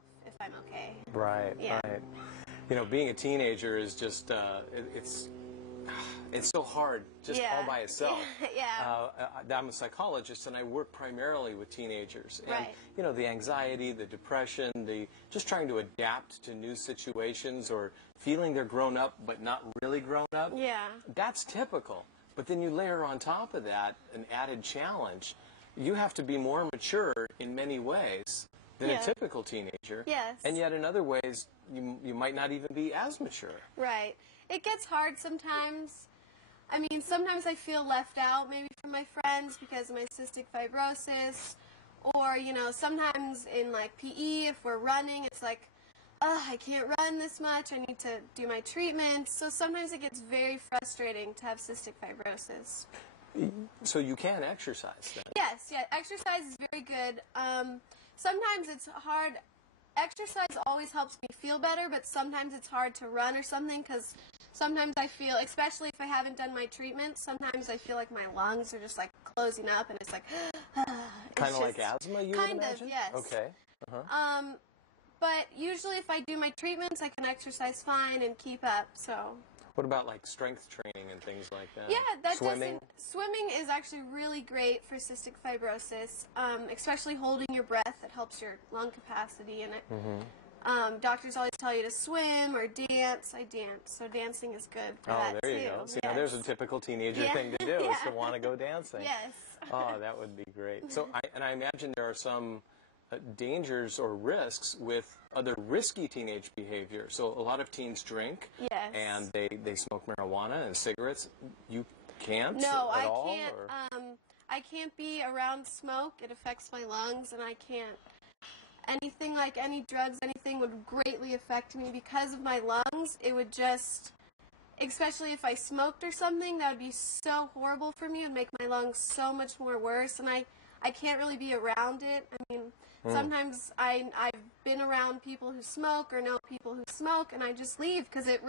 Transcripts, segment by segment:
myself if I'm okay. Right, Yeah. right. You know, being a teenager is just, it's so hard just all by itself. Yeah. I'm a psychologist and I work primarily with teenagers. And, Right. you know, the anxiety, the depression, the just trying to adapt to new situations or feeling they're grown up but not really grown up. Yeah. That's typical. But then you layer on top of that an added challenge. You have to be more mature in many ways than a typical teenager. Yes. And yet in other ways, you might not even be as mature. Right. It gets hard sometimes. I mean, sometimes I feel left out maybe from my friends because of my cystic fibrosis. Or, you know, sometimes in like PE, if we're running, it's like, I can't run this much. I need to do my treatment. So sometimes it gets very frustrating to have cystic fibrosis. So you can exercise then? Yes, yeah, exercise is very good. Sometimes it's hard. Exercise always helps me feel better, but sometimes it's hard to run or something because sometimes I feel, especially if I haven't done my treatment, sometimes I feel like my lungs are just like closing up and it's like, kind of like asthma, you would imagine? Yes. Okay. But usually if I do my treatments, I can exercise fine and keep up, so. What about like strength training and things like that? Yeah, that Swimming? Swimming is actually really great for cystic fibrosis, especially holding your breath. It helps your lung capacity in it. Doctors always tell you to swim or dance. I dance, so dancing is good for that there too. you go. See, now there's a typical teenager thing to do, is to want to go dancing. Yes. Oh, that would be great. So, I imagine there are some dangers or risks with other risky teenage behavior. So a lot of teens drink, yes, and they smoke marijuana and cigarettes. You can't No, at I all? can't. Or? I can't be around smoke. It affects my lungs, and I can't. Anything like any drugs, anything would greatly affect me because of my lungs. It would just, especially if I smoked or something, that would be so horrible for me. It would make my lungs so much more worse, and I can't really be around it. I mean, sometimes I've been around people who smoke or know people who smoke, and I just leave because it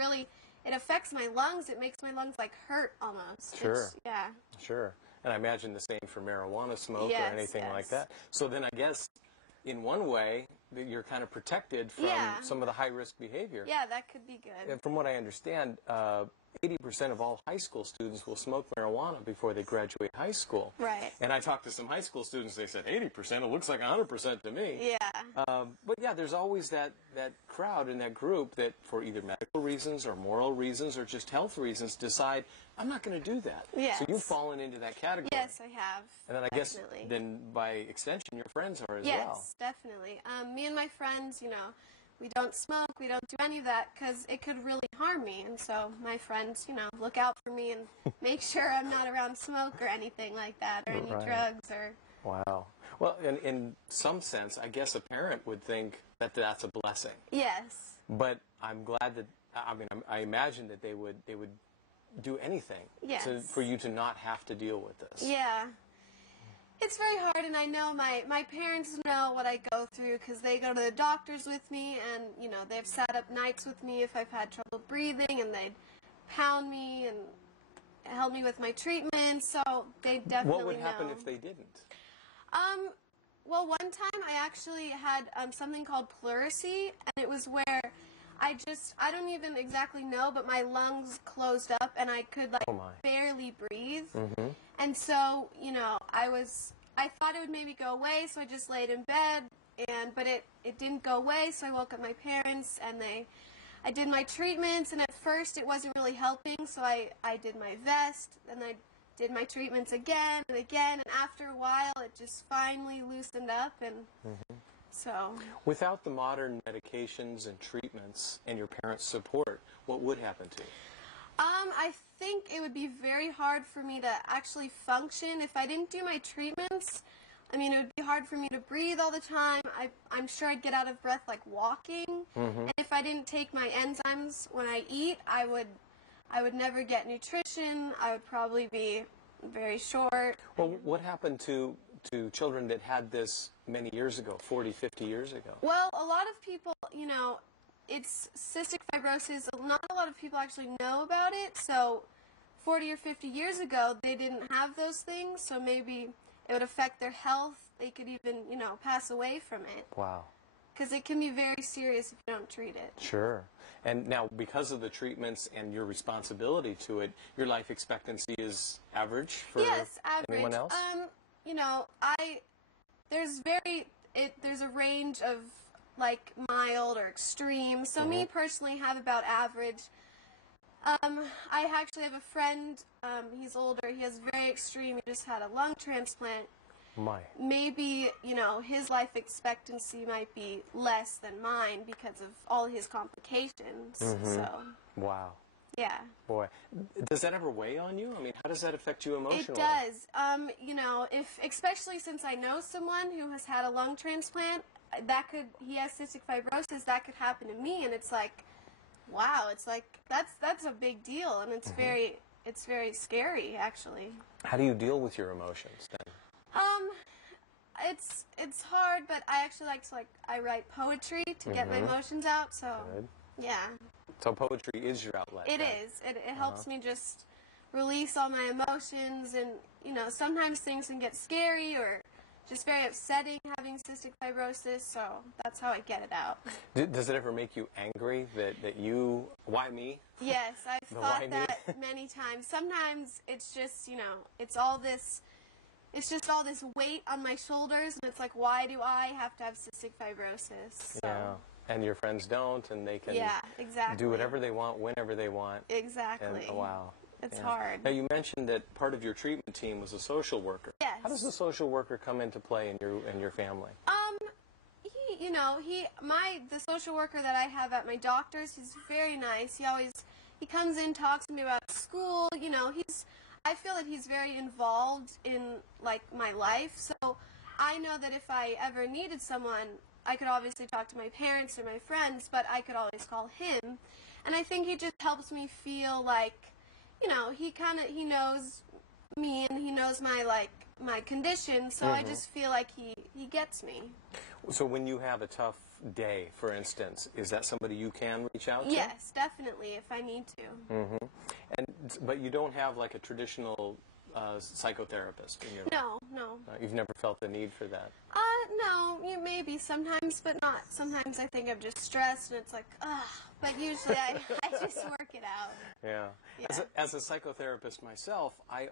affects my lungs. It makes my lungs like hurt almost. Sure. Yeah. Sure. And I imagine the same for marijuana smoke or anything like that. So then I guess in one way that you're kind of protected from some of the high-risk behavior. Yeah, that could be good. And from what I understand, 80% of all high school students will smoke marijuana before they graduate high school. Right. And I talked to some high school students, they said, 80%, it looks like 100% to me. Yeah. But yeah, there's always that crowd and that group that for either medical reasons or moral reasons or just health reasons decide, I'm not going to do that. Yes. So you've fallen into that category. Yes, I have. And then I guess then by extension your friends are as well. Yes, definitely. Me and my friends, you know, we don't smoke, we don't do any of that because it could really harm me. And so my friends, you know, look out for me and make sure I'm not around smoke or anything like that or any drugs or... Wow. Well, in some sense, I guess a parent would think that that's a blessing. Yes. But I'm glad that, I imagine that they would do anything for you to not have to deal with this. Yeah. It's very hard, and I know my parents know what I go through because they go to the doctors with me, and, you know, they've sat up nights with me if I've had trouble breathing, and they'd pound me and help me with my treatment, so they definitely know. What would happen if they didn't? Well, one time I actually had something called pleurisy, and it was where I don't even exactly know, but my lungs closed up and I could like barely breathe. And so, you know, I thought it would maybe go away, so I just laid in bed, but it didn't go away, so I woke up my parents and I did my treatments, and at first it wasn't really helping, so I did my vest, and I did my treatments again and again, and after a while it just finally loosened up, and so... Without the modern medications and treatments and your parents' support, what would happen to you? I think it would be very hard for me to actually function if I didn't do my treatments. I mean, it would be hard for me to breathe all the time. I'm sure I'd get out of breath like walking. And if I didn't take my enzymes when I eat, I would never get nutrition. I would probably be very short. Well, what happened to children that had this many years ago, 40, 50 years ago? Well, a lot of people, you know, it's cystic fibrosis. Not a lot of people actually know about it. So 40 or 50 years ago, they didn't have those things. So maybe it would affect their health. They could even, you know, pass away from it. Wow. because it can be very serious if you don't treat it. Sure. And now, because of the treatments and your responsibility to it, your life expectancy is average for anyone else? You know, there's a range of like mild or extreme. So me personally have about average. I actually have a friend, he's older, he has very extreme, he just had a lung transplant. Maybe, you know, his life expectancy might be less than mine because of all his complications. So. Wow. Yeah. Boy, does that ever weigh on you? I mean, how does that affect you emotionally? It does. You know, especially since I know someone who has had a lung transplant, he has cystic fibrosis, that could happen to me, and it's like, wow, it's like, that's a big deal, and it's very scary, actually. How do you deal with your emotions then? It's hard, but I actually I write poetry to get my emotions out, so, yeah. So poetry is your outlet? It is. It helps me just release all my emotions, and, you know, sometimes things can get scary or just very upsetting having cystic fibrosis, so that's how I get it out. Does it ever make you angry that you, why me? Yes, I've thought that many times. Sometimes it's just, you know, it's just all this weight on my shoulders, and it's like, why do I have to have cystic fibrosis? So. Yeah, and your friends don't, and they can do whatever they want, whenever they want. Exactly. And, wow. It's hard. Now, you mentioned that part of your treatment team was a social worker. Yes. How does the social worker come into play in your family? The social worker that I have at my doctor's, he's very nice. He comes in, talks to me about school. You know, I feel that he's very involved in, like, my life. So I know that if I ever needed someone, I could obviously talk to my parents or my friends, but I could always call him. And I think he just helps me feel like, you know, he knows me and he knows my condition, so I just feel like he gets me. So when you have a tough day, for instance, is that somebody you can reach out to? Yes, definitely, if I need to. But you don't have like a traditional psychotherapist in your life? No. You've never felt the need for that? No, maybe sometimes, but not. Sometimes I think I'm just stressed and it's like, ugh. But usually I just work it out. Yeah. As a psychotherapist myself, I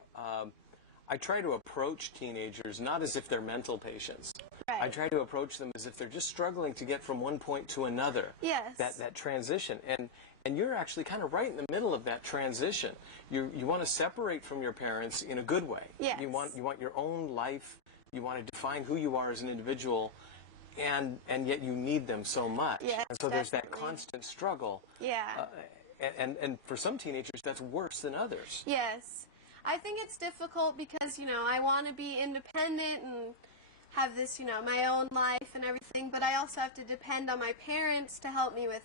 try to approach teenagers not as if they're mental patients. Right. I try to approach them as if they're just struggling to get from one point to another. Yes. That transition. And you're actually kind of right in the middle of that transition. You want to separate from your parents in a good way. Yes. You want your own life. You want to define who you are as an individual, and yet you need them so much. Yes, and so there's that constant struggle. Yeah. And for some teenagers, that's worse than others. Yes. I think it's difficult because, you know, I want to be independent and have this, you know, my own life and everything, but I also have to depend on my parents to help me with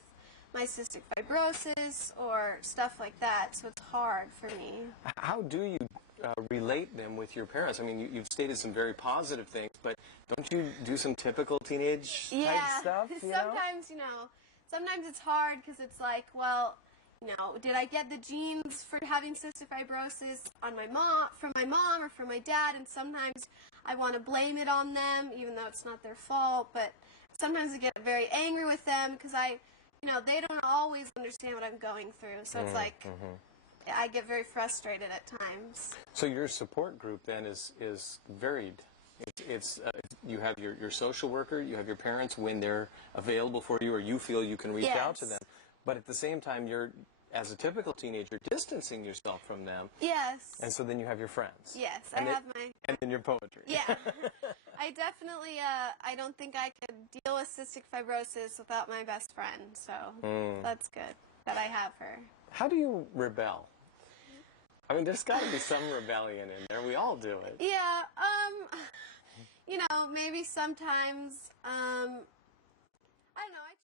my cystic fibrosis or stuff like that, so it's hard for me. How do you relate them with your parents? I mean, you've stated some very positive things, but don't you do some typical teenage type stuff? Sometimes it's hard because it's like, well, you know, did I get the genes for having cystic fibrosis from my mom or from my dad? And sometimes I want to blame it on them, even though it's not their fault. But sometimes I get very angry with them because they don't always understand what I'm going through. So it's like, I get very frustrated at times. So your support group then is varied. You have your social worker, you have your parents when they're available for you or you feel you can reach out to them. But at the same time, you're, as a typical teenager, distancing yourself from them. Yes. And so then you have your friends. Yes, And then your poetry. Yeah. I definitely, I don't think I could deal with cystic fibrosis without my best friend. So that's good that I have her. How do you rebel? I mean, there's got to be some rebellion in there. We all do it. Yeah. Maybe sometimes, I don't know.